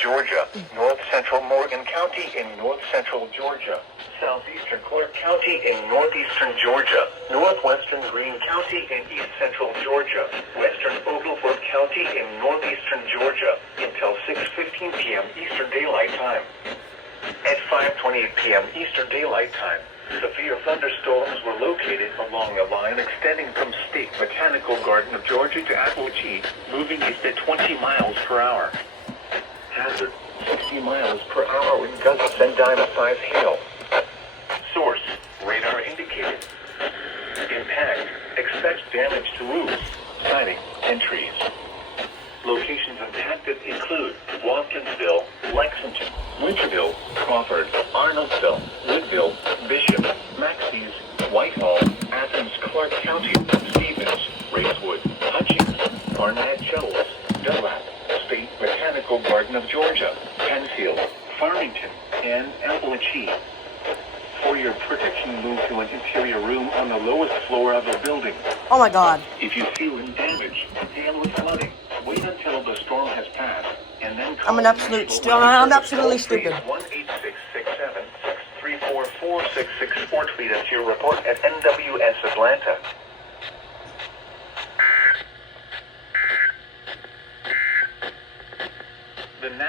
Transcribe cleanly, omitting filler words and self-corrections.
Georgia. North Central Morgan County in North Central Georgia. Southeastern Clark County in northeastern Georgia. Northwestern Greene County in east central Georgia. Western Oglethorpe County in northeastern Georgia until 6:15 p.m. Eastern Daylight Time. At 5:28 p.m. Eastern Daylight Time, severe thunderstorms were located along a line extending from State Botanical Garden of Georgia to Appalachia, moving east at 20 miles per hour. Hazard, 60 miles per hour in gusts and dynamite hail. Source, radar indicated. Impact, expect damage to roofs, siding, and trees. Locations impacted include Watkinsville, Lexington, Winterville, Crawford, Arnoldville, Woodville, Bishop, Maxey's, Whitehall, Athens, Clark County, Stevens, Racewood, Hutchins, Barnett Shoals, Dunlap, State Botanical Garden of Georgia, Penfield, Farmington, and Appalachia. For your protection, move to an interior room on the lowest floor of the building. Oh my God. If you feel in damage, hail or flooding, wait until the storm has passed, and then call I'm absolutely stupid. 1-866-676-344-664. Tweet us your report at NWS Atlanta.